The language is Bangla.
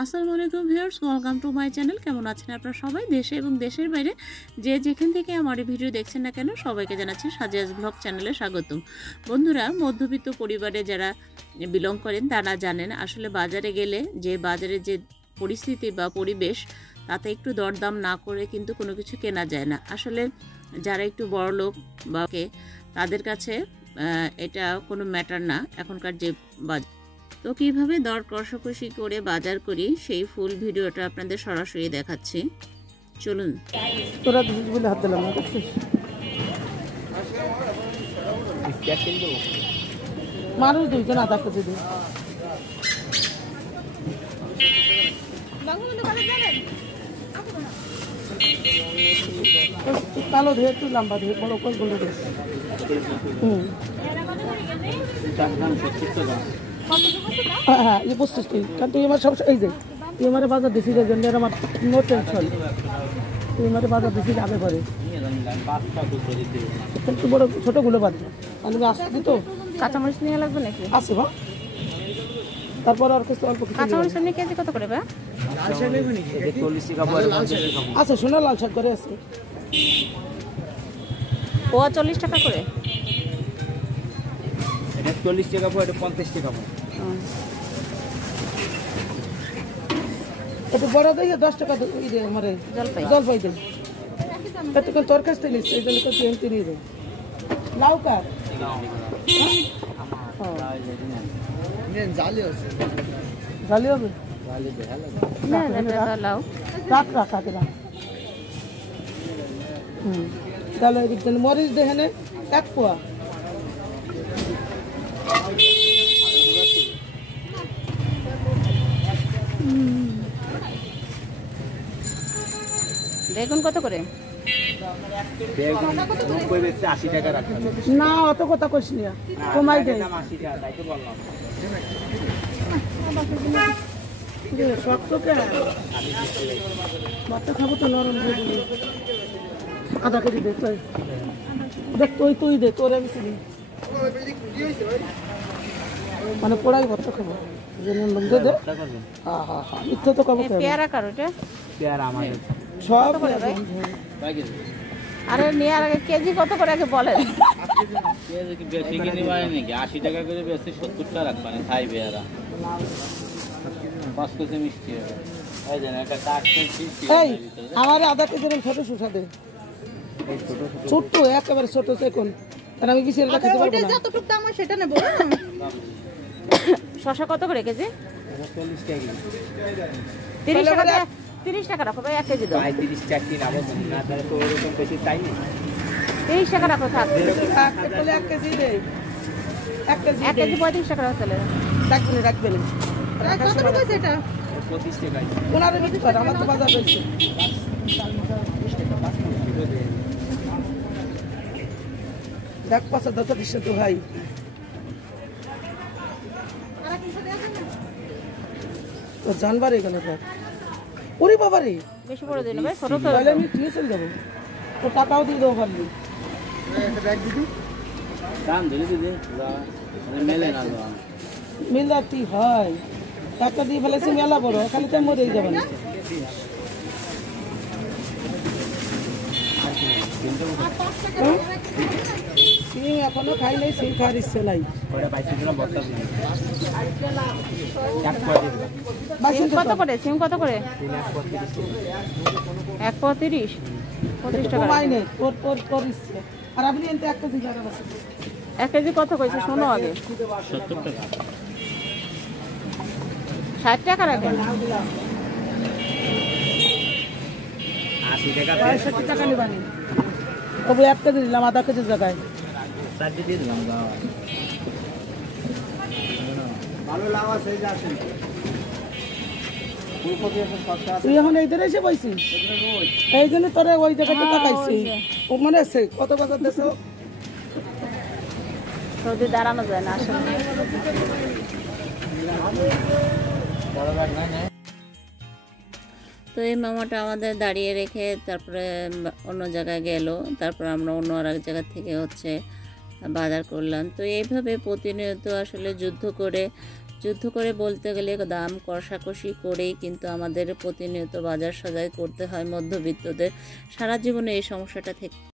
আসসালামু আলাইকুম viewers, welcome to my channel. কেমন আছেন আপনারা সবাই? দেশে এবং দেশের বাইরে যে যেখান থেকে আমার এই ভিডিও দেখছেন না কেন, সবাইকে জানাচ্ছি সাজিয়াস ব্লগ চ্যানেলে স্বাগতম। বন্ধুরা, মধ্যবিত্ত পরিবারে যারা বিলং করেন তারা জানেন আসলে বাজারে গেলে যে বাজারে যে পরিস্থিতি বা পরিবেশ, তাতে একটু দরদাম না করে কিন্তু কোনো কিছু কেনা যায় না। আসলে যারা একটু বড়লোক বা তাদের কাছে এটা কোনো ম্যাটার না এখনকার যে বাজার। তো কীভাবে দর কষাকষি করে বাজার করি সেই ফুল ভিডিওটা আপনাদের সরাসরি দেখাচ্ছি, চলুন। তোরা বলে হাত দিলাম না, দেখছিস? মানুষ দুইজন আধা কেজি দিই। কালো ধুয়ে একটু লম্বা ধুয়ে বড় কোনগুলো দিস। হ্যাঁ, এই বুঝছিস তুই, কারণ তুই আমার সব এই যে তুই আমার বাজার দিছি যে জন্য আমার নো টেনশন। তুই আমার বাজার দিছি আগে পরে একটু বড় ছোটোগুলো বাদ আমি আসছি তো। কাঁচামরিচ নিয়ে লাগবে নাকি? আছে বা তারপর আর কিছু অল্প কিছু কাঁচামরিচ নিয়ে কেজি কত করে? আছে সোনা লাল শাক করে আছে, পোয়া 40 টাকা করে। এটা 40 টাকা পড়ে, এটা 50 টাকা পড়ে। একটু বড় দিয়ে 10 টাকা দে আমারে জলপাই দে। এতক্ষণ তোর কাছ থেকে নিচ্ছি, এই জন্য তো এমনি নিয়ে যাই। লাউ কার জালি হবে লাউ রাখ রাখা দিলাম। তাহলে মরিচ দেখেনে 1 পোয়া। বেগুন কত করে? বেগুন 90 বেচে 80 টাকা রাখা। না অত কথা কইস না, কমাই দে। 80 টাকা তাই তো বললাম। শক্ত কে ভাতটা খাবো তো নরম হয়ে যাবে। আধা কেজি দে তুই, দেখ তুই দে, তোর আমি চিনি মানে পোড়াই ভাতটা খাবো। দে দে। হ্যাঁ হ্যাঁ হ্যাঁ, ইচ্ছা তো খাবো। পেয়ারা কার ওটা? পেয়ারা আমাদের সব আরে নিয়ে আগে কেজি কত করে আগে বলেন। কেজি কি বেশি কিনে মানে নাকি 80 টাকা করে বেচে 70 টাকা রাখবানে খাই পেয়ারা 5 কেজি মিষ্টি হবে। এই দেন একটা টাকতে মিষ্টি। এই আমার আধা কেজি ছোট শসা দে, ছোট একেবারে ছোট এখন, আর আমি বিশের খেতে পারবো না। যতটুকু দাম হয় সেটা নেব। শসা কত করে কেজি? 40 টাকা। 30 টাকা। 30 টাকা রাখো ভাই, 1 কেজি দাও। 30 টাকা কি রাখবো না, তাহলে তো ওরকম বেশি চাই না। 30 টাকা রাখো থাক। তাহলে 1 কেজি দে, 1 কেজি 1 কেজি 35 টাকা রাখো তাহলে। রাখবে না। কত টাকা আছে এটা? 25 টাকা। ওনারে নিতে পারে, আমার তো বাজার রয়েছে। দেখ পাশে দত দিচ্ছে তো ভাই। তো জানবার এখানে দেখ, ওরে বাবা রে, বেশি বড় দিন ভাই, ছোট তো। তাহলে আমি দিয়ে চলে যাবো, তো টাকাও দিয়ে দেবো পারলি। দাম ধরে দিদি মেলে না মিলাতি হয়, টাকা দিয়ে ফেলেছি মেলা বড়, খালি তো মরেই যাবে না। সিম এখনো খাই নাই, সিম খাওয়ার ইচ্ছে নাই। সিম কত করে? সিম কত করে? 1 পোয়া 30, 25 টাকা। কমাই নেই, তোর ইচ্ছে। আর আপনি এনতে 1 কেজি জায়গা আছে। 1 কেজি কত কইছে শোনো আগে? 70 টাকা। 60 টাকা রাখেন। 80 টাকা 65 টাকা নিবানি, তবু 1 কেজি দিলাম আধা কেজির জায়গায়। 4 দিয়ে দিলাম। ভালো লাভ আছে এই যাচ্ছেন। তুই এখন এই ধরে এসে বইছিস, এই জন্য তোরা ওই জায়গাতে তাকাইছি। ও মনে আছে কত বাজার দেশো সৌদি দাঁড়ানো যায় না আসলে। তো এই মামাটা আমাদের দাঁড়িয়ে রেখে তারপরে অন্য জায়গায় গেল, তারপর আমরা অন্য আর এক জায়গা থেকে বাজার করলাম। তো এইভাবে প্রতিনিয়ত আসলে যুদ্ধ করে যুদ্ধ করে বলতে গেলে দাম কষাকষি করেই কিন্তু আমাদের প্রতিনিয়ত বাজার সদাই করতে হয় মধ্যবিত্তদের। সারা জীবনে এই সমস্যাটা থেকে